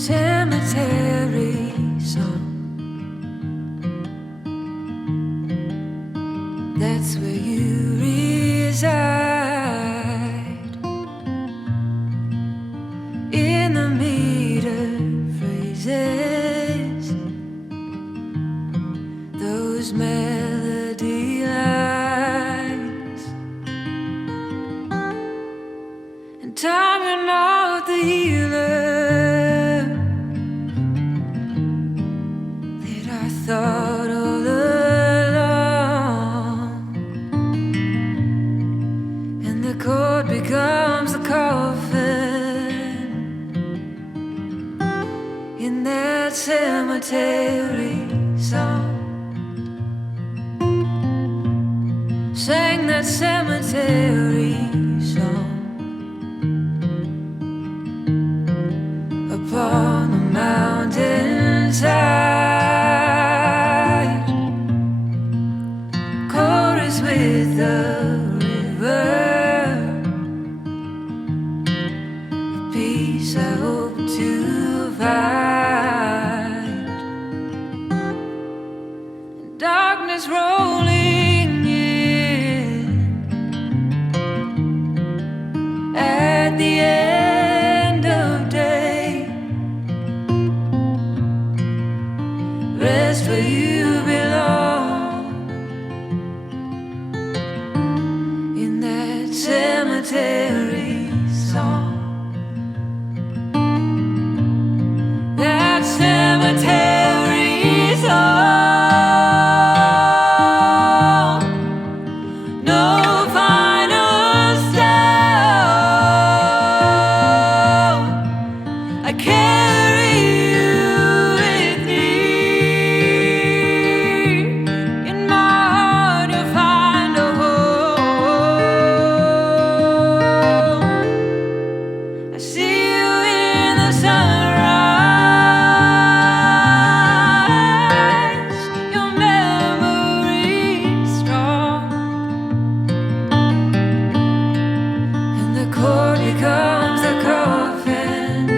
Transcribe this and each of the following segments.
Cemetery song, that's where you reside. In the meter phrases, those melody lines, and time you're not the healer thought all along, and the chord becomes the coffin in that cemetery song. Sang that cemetery song upon the mountainside. With the river, the peace I hope to find. Darkness rolling in at the end of day. Rest where you belong. Cemetery song, that cemetery song, no final sound. I carry you with me. In my heart you'll find a home. See you in the sunrise, your memory strong, and the chord becomes the coffin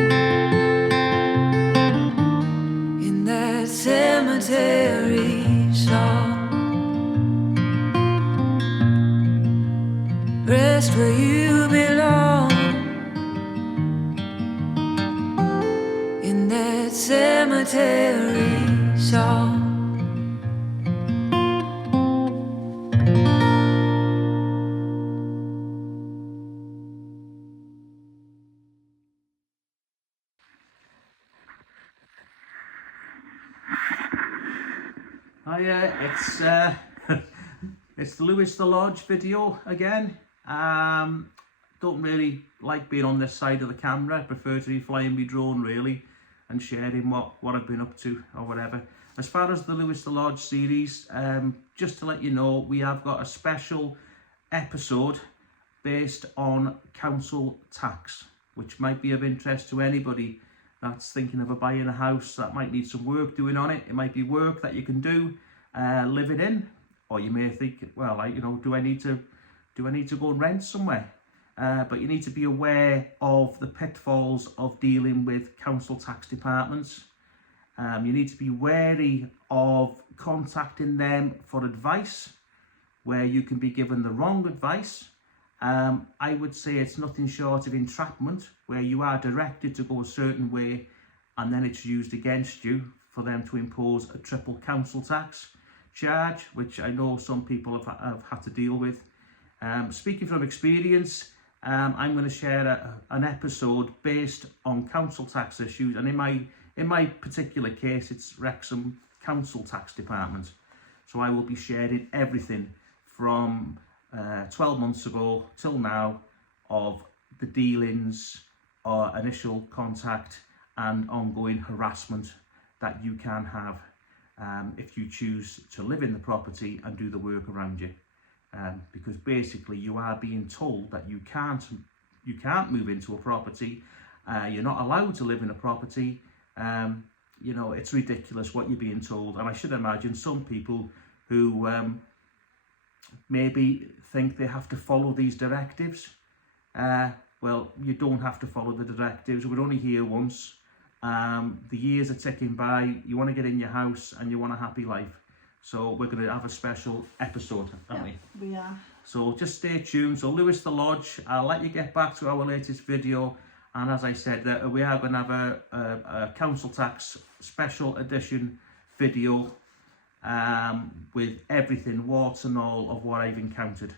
in that cemetery song. Rest where you belong. That cemetery song. It's the Lewis the Lodge video again. Don't really like being on this side of the camera. I prefer to be flying my drone really and sharing what I've been up to or whatever. As far as the Lewis the Lodge series, just to let you know, we have got a special episode based on council tax, which might be of interest to anybody that's thinking of buying a house that might need some work doing on it. It might be work that you can do living in, or you may think, well, do I need to go and rent somewhere? But you need to be aware of the pitfalls of dealing with council tax departments. You need to be wary of contacting them for advice where you can be given the wrong advice. I would say it's nothing short of entrapment, where you are directed to go a certain way and then it's used against you for them to impose a triple council tax charge, which I know some people have had to deal with. Speaking from experience, I'm going to share an episode based on council tax issues, and in my particular case, it's Wrexham Council Tax Department. So I will be sharing everything from 12 months ago till now of the dealings, initial contact and ongoing harassment that you can have if you choose to live in the property and do the work around you. because basically you are being told that you can't move into a property, you're not allowed to live in a property. You know, it's ridiculous what you're being told, and I should imagine some people who maybe think they have to follow these directives. Well, you don't have to follow the directives. We're only here once. The years are ticking by. You want to get in your house and you want a happy life. So we're going to have a special episode, aren't we? We are. So just stay tuned. So Lewis the Lodge, I'll let you get back to our latest video. And as I said, we are going to have a council tax special edition video with everything, warts and all, of what I've encountered.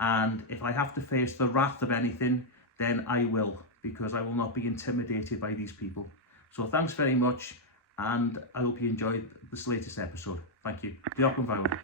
And if I have to face the wrath of anything, then I will, because I will not be intimidated by these people. So thanks very much, and I hope you enjoyed this latest episode. Thank you. Diolch yn fawr.